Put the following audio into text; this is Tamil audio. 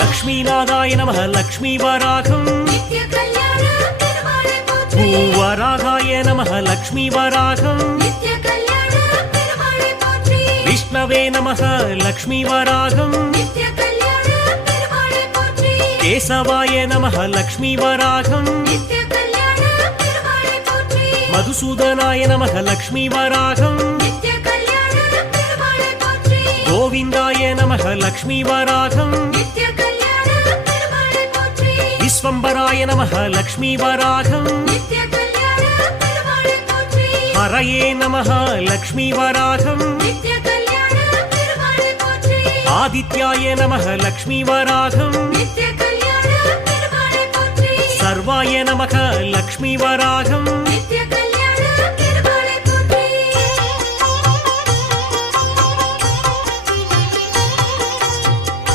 லக்ஷ்மீநாதாய நமः லக்ஷ்மீவராகம் பூவராகாய நமः லக்ஷ்மீவராகம் விஷ்ணவே நமः லக்ஷ்மீவராகம் கேசவாய நமः லக்ஷ்மீவராகம் மதுசூதனாய நமः லக்ஷ்மீவராகம் கோவிந்தாய நமः லக்ஷ்மீவராகம் விஸ்வம்பராய நமः லக்ஷ்மீவராகம் ஹரயே நமः லக்ஷ்மீவராகம் ஆதித்யாய நமः லக்ஷ்மீவராகம் சர்வாய நமः லக்ஷ்மீவராகம்